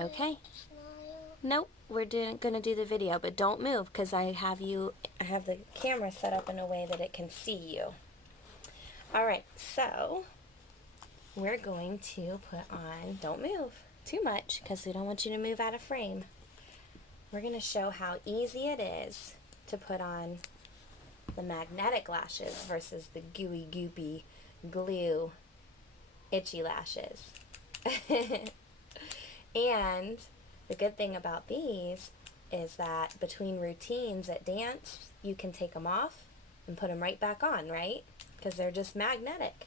Okay. Nope, we're gonna do the video, but don't move because I have the camera set up in a way that it can see you. All right, so we're going to put on, don't move too much because we don't want you to move out of frame. We're gonna show how easy it is to put on the magnetic lashes versus the gooey, goopy, glue, itchy lashes. And the good thing about these is that between routines at dance, you can take them off and put them right back on, right? Because they're just magnetic.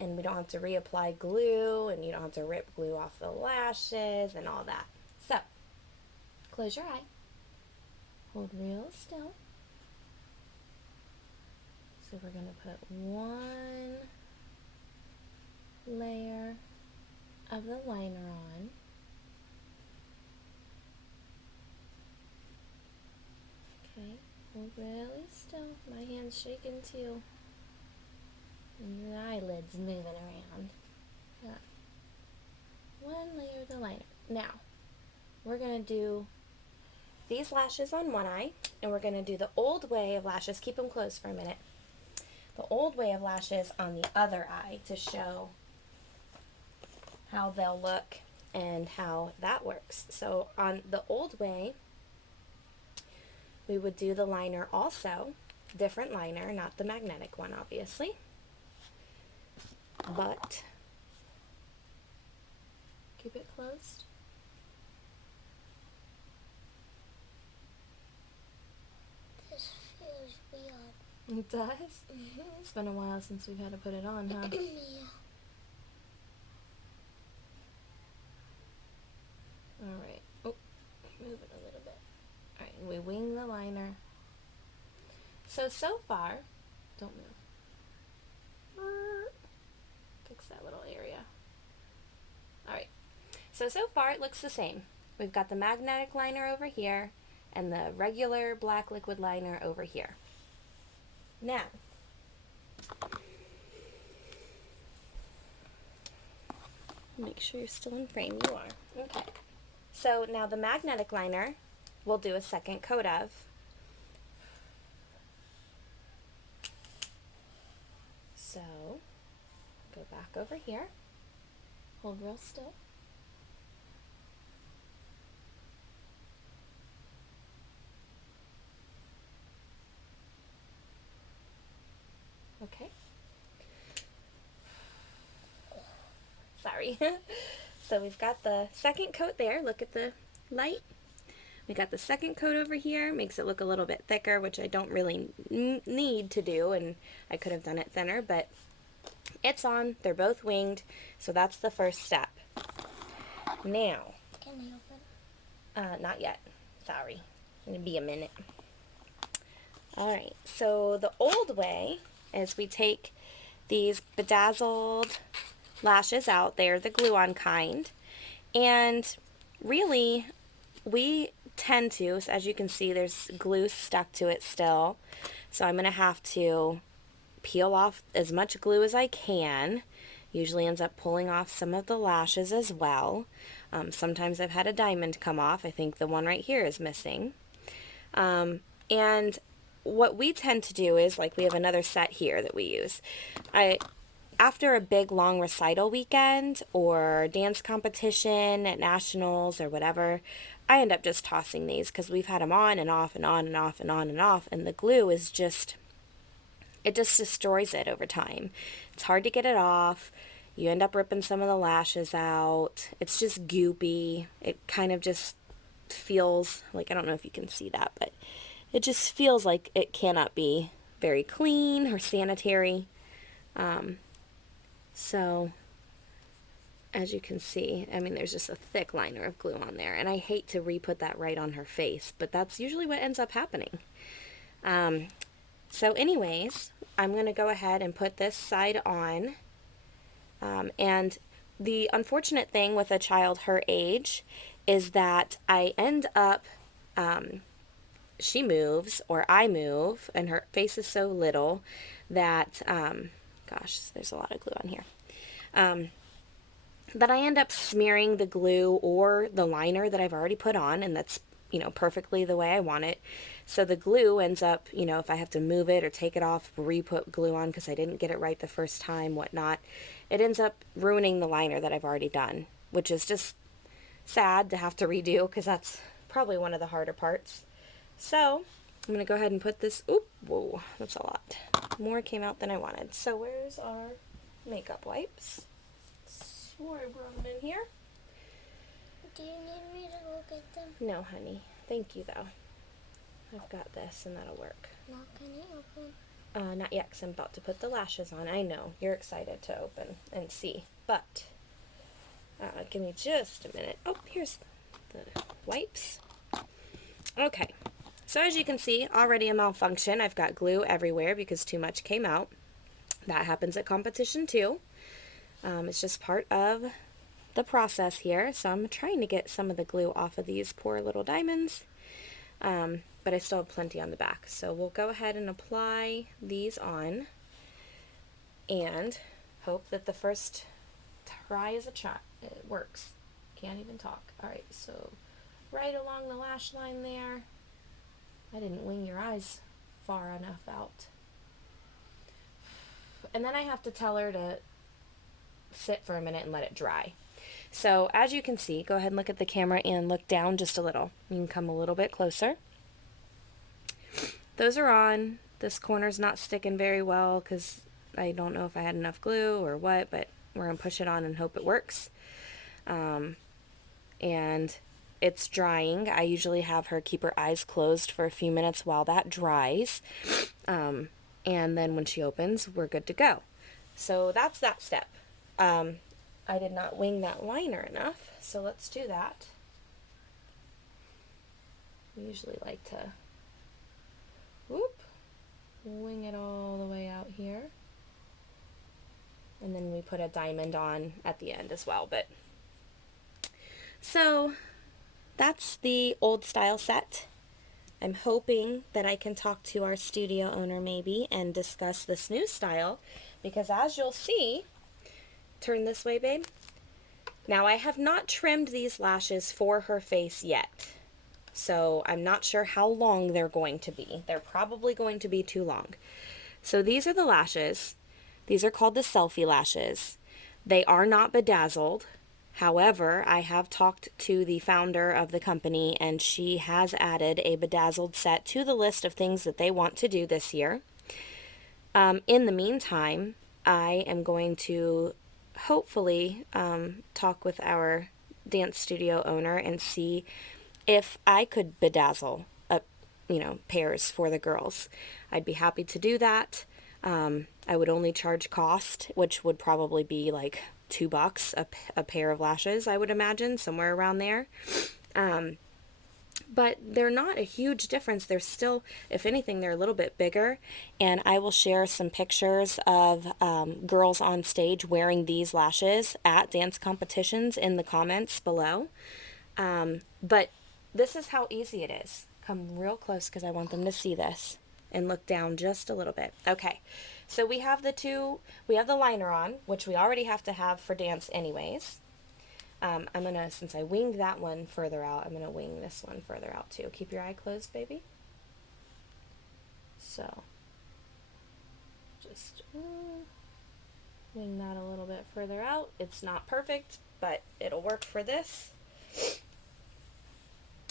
And we don't have to reapply glue, and you don't have to rip glue off the lashes and all that. So, close your eye. Hold real still. So we're going to put one layer of the liner on. Okay, hold really still. My hand's shaking too. And your eyelids moving around. Yeah. One layer of the liner. Now, we're going to do these lashes on one eye, and we're going to do the old way of lashes. Keep them closed for a minute. The old way of lashes on the other eye to show how they'll look and how that works. So on the old way, we would do the liner also, different liner, not the magnetic one obviously, but keep it closed. This feels weird. It does? It's been a while since we've had to put it on, huh? Yeah. Alright. Oh, move it a little bit. Alright, we wing the liner. So far, don't move. Fix that little area. Alright, so far it looks the same. We've got the magnetic liner over here and the regular black liquid liner over here. Now, make sure you're still in frame. You are. Okay. So now the magnetic liner we'll do a second coat of. So, go back over here. Hold real still. Okay. Sorry. So we've got the second coat there. Look at the light. We got the second coat over here. Makes it look a little bit thicker, which I don't really need to do, and I could have done it thinner, but it's on. They're both winged, so that's the first step. Now, Can I open? not yet. Sorry. It'll be a minute. Alright, so the old way is we take these bedazzled lashes out. They're the glue-on kind. And really, we tend to, so as you can see, there's glue stuck to it still. So I'm going to have to peel off as much glue as I can. Usually ends up pulling off some of the lashes as well. Sometimes I've had a diamond come off. I think the one right here is missing. And what we tend to do is, like, we have another set here that we use. After a big long recital weekend or dance competition at nationals or whatever, I end up just tossing these because we've had them on and off and on and off and on and off, and the glue is just, it just destroys it over time. It's hard to get it off. You end up ripping some of the lashes out. It's just goopy. It kind of just feels like, I don't know if you can see that, but it just feels like it cannot be very clean or sanitary. So, as you can see, I mean, there's just a thick liner of glue on there, and I hate to re-put that right on her face, but that's usually what ends up happening. So anyways, I'm going to go ahead and put this side on, and the unfortunate thing with a child her age is that I end up, she moves or I move, and her face is so little that, gosh, there's a lot of glue on here. that I end up smearing the glue or the liner that I've already put on, and that's, perfectly the way I want it. So the glue ends up, if I have to move it or take it off, re-put glue on because I didn't get it right the first time, whatnot, it ends up ruining the liner that I've already done, which is just sad to have to redo because that's probably one of the harder parts. So I'm going to go ahead and put this, whoa, that's a lot. More came out than I wanted. So where's our makeup wipes? Swore I brought them in here. Do you need me to go get them? No, honey. Thank you, though. I've got this, and that'll work. Now can you open? Not yet, because I'm about to put the lashes on. I know. You're excited to open and see. But, give me just a minute. Oh, here's the wipes. Okay. So as you can see, already a malfunction. I've got glue everywhere because too much came out. That happens at competition, too. It's just part of the process here. So I'm trying to get some of the glue off of these poor little diamonds. But I still have plenty on the back. So we'll go ahead and apply these on and hope that the first try is a try. It works. Can't even talk. Alright, so right along the lash line there. I didn't wing your eyes far enough out. And then I have to tell her to sit for a minute and let it dry. So as you can see, go ahead and look at the camera and look down just a little. You can come a little bit closer. Those are on. This corner's not sticking very well because I don't know if I had enough glue or what, but we're going to push it on and hope it works. And it's drying. I usually have her keep her eyes closed for a few minutes while that dries. And then when she opens, we're good to go. So that's that step. I did not wing that liner enough, so let's do that. We usually like to wing it all the way out here. And then we put a diamond on at the end as well. But so that's the old style set. I'm hoping that I can talk to our studio owner maybe and discuss this new style, because as you'll see, turn this way, babe. Now I have not trimmed these lashes for her face yet. So I'm not sure how long they're going to be. They're probably going to be too long. So these are the lashes. These are called the selfie lashes. They are not bedazzled. However, I have talked to the founder of the company and she has added a bedazzled set to the list of things that they want to do this year. In the meantime, I am going to hopefully talk with our dance studio owner and see if I could bedazzle pairs for the girls. I'd be happy to do that. I would only charge cost, which would probably be like $2 a pair of lashes, I would imagine, somewhere around there. But they're not a huge difference. They're still, if anything, they're a little bit bigger. And I will share some pictures of girls on stage wearing these lashes at dance competitions in the comments below. But this is how easy it is. Come real close because I want them to see this. And look down just a little bit. Okay, so we have the liner on, which we already have to have for dance anyways. I'm gonna, since I winged that one further out, I'm gonna wing this one further out too. Keep your eye closed, baby. So, just wing that a little bit further out. It's not perfect, but it'll work for this.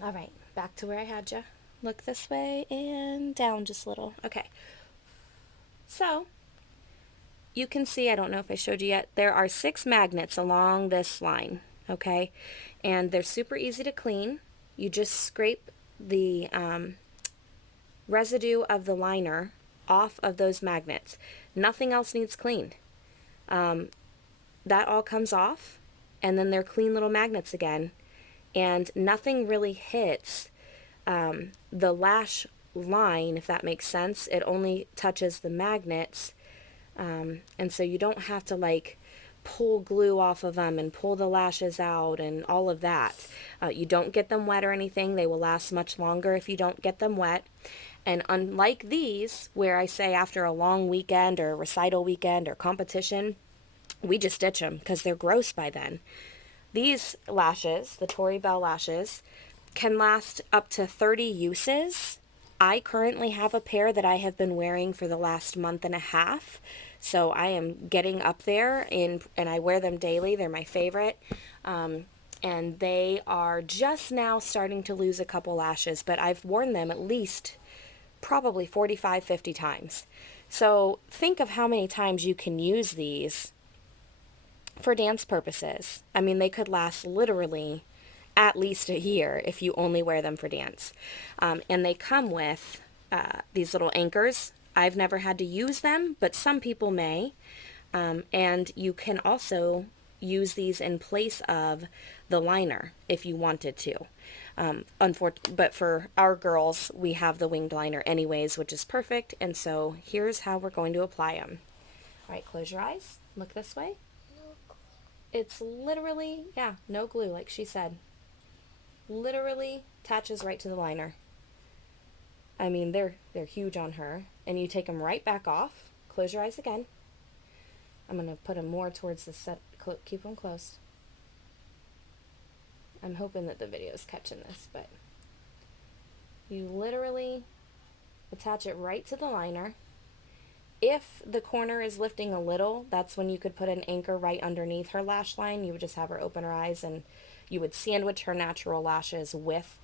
All right, back to where I had you. Look this way and down just a little. Okay. So, you can see, I don't know if I showed you yet, there are 6 magnets along this line, okay? And they're super easy to clean. You just scrape the residue of the liner off of those magnets. Nothing else needs cleaned. That all comes off, and then they're clean little magnets again. And nothing really hits the lash line, if that makes sense. It only touches the magnets, and so you don't have to like pull glue off of them and pull the lashes out and all of that. You don't get them wet or anything. They will last much longer if you don't get them wet. And unlike these, where I say after a long weekend or recital weekend or competition, we just ditch them because they're gross by then. These lashes, the Tory Bell lashes, can last up to 30 uses. I currently have a pair that I have been wearing for the last month and a half. So I am getting up there and I wear them daily. They're my favorite. And they are just now starting to lose a couple lashes, but I've worn them at least probably 45, 50 times. So think of how many times you can use these for dance purposes. I mean, they could last literally at least a year if you only wear them for dance. And they come with these little anchors. I've never had to use them, but some people may. And you can also use these in place of the liner if you wanted to. But for our girls, we have the winged liner anyways, which is perfect. And so here's how we're going to apply them. All right, close your eyes. Look this way. It's literally, yeah, no glue, like she said. Literally attaches right to the liner. I mean, they're huge on her. And you take them right back off. Close your eyes again. I'm going to put them more towards the set. Keep them closed. I'm hoping that the video is catching this, but you literally attach it right to the liner. If the corner is lifting a little, that's when you could put an anchor right underneath her lash line. You would just have her open her eyes and you would sandwich her natural lashes with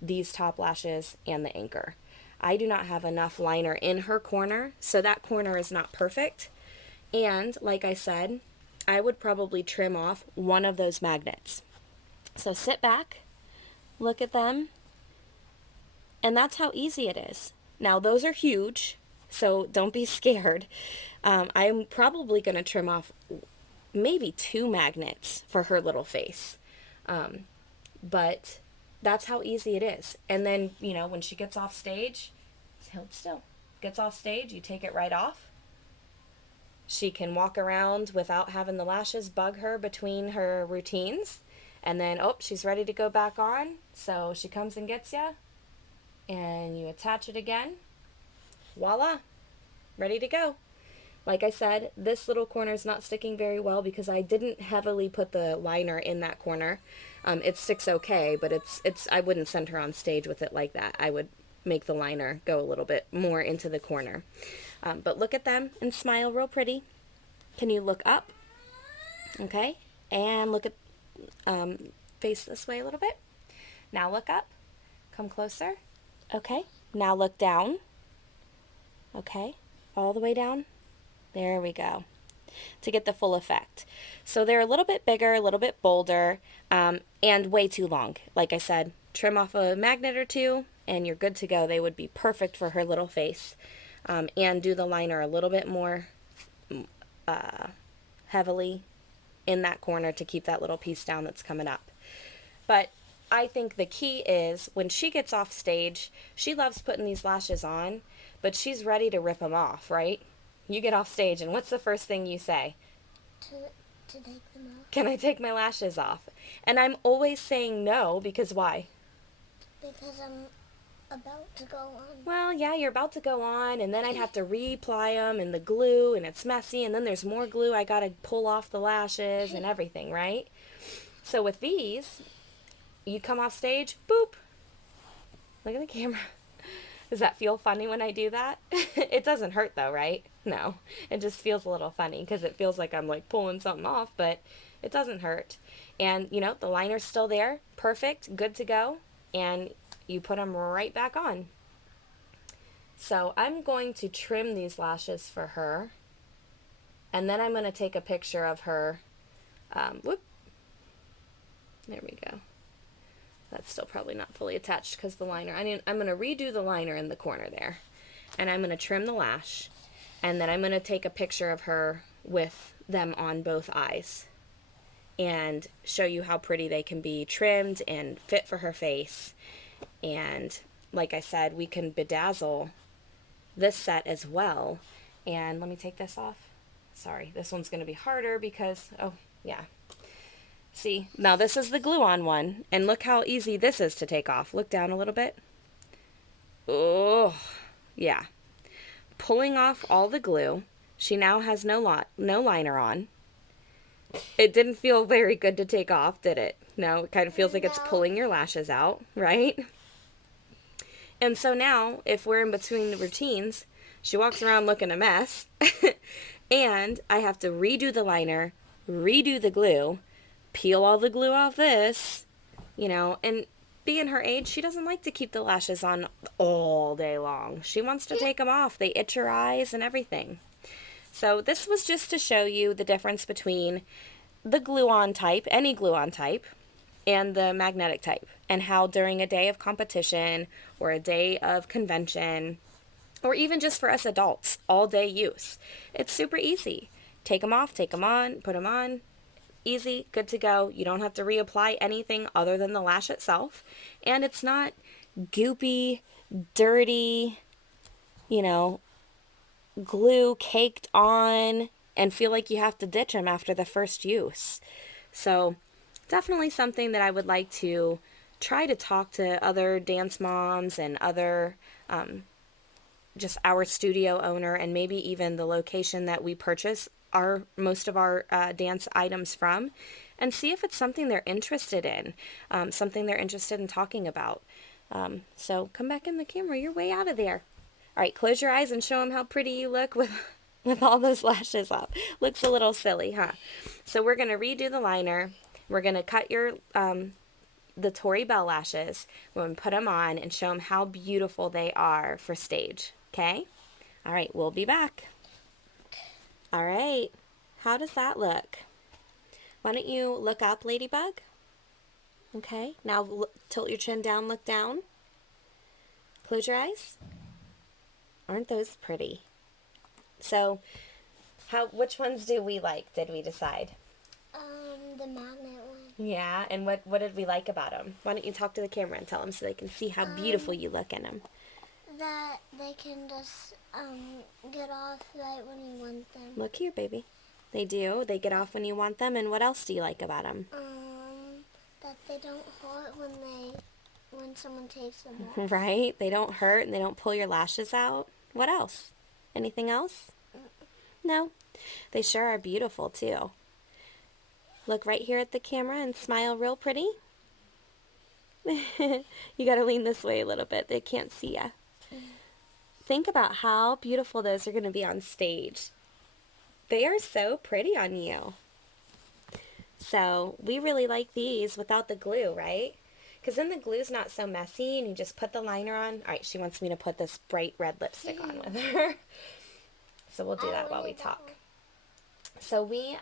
these top lashes and the anchor. I do not have enough liner in her corner, so that corner is not perfect. And like I said, I would probably trim off one of those magnets. So sit back, look at them, and that's how easy it is. Now those are huge, so don't be scared. I'm probably going to trim off maybe 2 magnets for her little face. But that's how easy it is. And then, you know, when she gets off stage, hold still, gets off stage, you take it right off. She can walk around without having the lashes bug her between her routines. And then, oh, she's ready to go back on. So she comes and gets you. And you attach it again. Voila. Ready to go. Like I said, this little corner is not sticking very well because I didn't heavily put the liner in that corner. It sticks okay, but I wouldn't send her on stage with it like that. I would make the liner go a little bit more into the corner. But look at them and smile real pretty. Can you look up? Okay. And look at, face this way a little bit. Now look up. Come closer. Okay. Now look down. Okay. All the way down. There we go. To get the full effect. So they're a little bit bigger, a little bit bolder, and way too long. Like I said, trim off a magnet or 2 and you're good to go. They would be perfect for her little face. And do the liner a little bit more heavily in that corner to keep that little piece down that's coming up. But I think the key is when she gets off stage, she loves putting these lashes on, but she's ready to rip them off, right? You get off stage, and what's the first thing you say? To take them off. Can I take my lashes off? And I'm always saying no, because why? Because I'm about to go on. Well, yeah, you're about to go on, and then I'd have to reapply them, and the glue, and it's messy, and then there's more glue. I gotta pull off the lashes and everything, right? So with these, you come off stage, boop. Look at the camera. Does that feel funny when I do that? It doesn't hurt though, right? No, it just feels a little funny because it feels like I'm like pulling something off, but it doesn't hurt. And you know, the liner's still there, perfect, good to go, and you put them right back on. So I'm going to trim these lashes for her, and then I'm going to take a picture of her. Whoop. There we go. That's still probably not fully attached because the liner, I'm going to redo the liner in the corner there. And I'm going to trim the lash. And then I'm going to take a picture of her with them on both eyes. And show you how pretty they can be trimmed and fit for her face. And like I said, we can bedazzle this set as well. And let me take this off. Sorry, this one's going to be harder because, oh, yeah. See, now this is the glue-on one, and look how easy this is to take off. Look down a little bit. Oh, yeah. Pulling off all the glue. She now has no liner on. It didn't feel very good to take off, did it? No, it kind of feels like it's No. pulling your lashes out, right? And so now, if we're in between the routines, she walks around looking a mess. And I have to redo the liner, redo the glue, peel all the glue off this, and being her age, she doesn't like to keep the lashes on all day long. She wants to take them off. They itch her eyes and everything. So this was just to show you the difference between the glue-on type, any glue-on type, and the magnetic type, and how during a day of competition or a day of convention, or even just for us adults, all day use, it's super easy. Take them off, take them on, put them on. Easy, good to go. You don't have to reapply anything other than the lash itself. And it's not goopy, dirty, glue caked on and feel like you have to ditch them after the first use. So definitely something that I would like to try to talk to other dance moms and other just our studio owner, and maybe even the location that we purchase most of our dance items from, and see if it's something they're interested in, something they're interested in talking about. So come back in the camera. You're way out of there. All right, close your eyes and show them how pretty you look with all those lashes up. Looks a little silly, huh? So we're going to redo the liner. We're going to cut the Tori Bell lashes. We're going to put them on and show them how beautiful they are for stage. Okay? All right, we'll be back. All right. How does that look? Why don't you look up, Ladybug? Okay. Now tilt your chin down, look down. Close your eyes. Aren't those pretty? So, which ones do we like, did we decide? The magnet one. Yeah, and what did we like about them? Why don't you talk to the camera and tell them so they can see how beautiful you look in them? That they can just get off right when you want them. Look here, baby. They do. They get off when you want them. And what else do you like about them? That they don't hurt when someone takes them off. Right? They don't hurt and they don't pull your lashes out. What else? Anything else? No. They sure are beautiful too. Look right here at the camera and smile real pretty. You gotta lean this way a little bit. They can't see ya. Think about how beautiful those are going to be on stage. They are so pretty on you. So we really like these without the glue, right? Because then the glue's not so messy and you just put the liner on. All right, she wants me to put this bright red lipstick on with her. So we'll do that while we talk. So we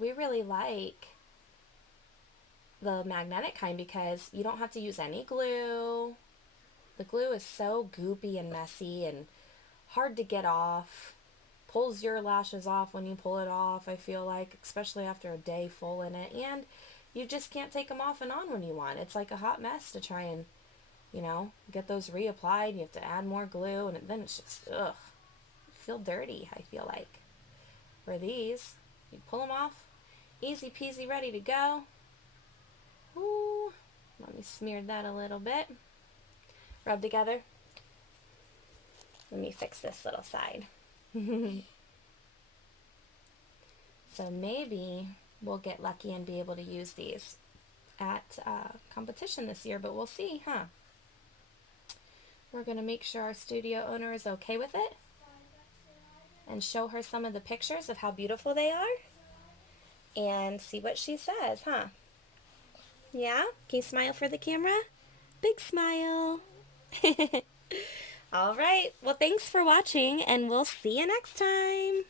really like the magnetic kind because you don't have to use any glue. The glue is so goopy and messy and hard to get off. Pulls your lashes off when you pull it off, I feel like, especially after a day full in it. And you just can't take them off and on when you want. It's like a hot mess to try and, get those reapplied. You have to add more glue, and then it's just, ugh. You feel dirty, I feel like. For these, you pull them off, easy peasy, ready to go. Ooh, let me smear that a little bit. Rub together. Let me fix this little side. So maybe we'll get lucky and be able to use these at competition this year, but we'll see, huh? We're going to make sure our studio owner is okay with it and show her some of the pictures of how beautiful they are and see what she says, huh? Yeah? Can you smile for the camera? Big smile. All right. Well, thanks for watching, and we'll see you next time.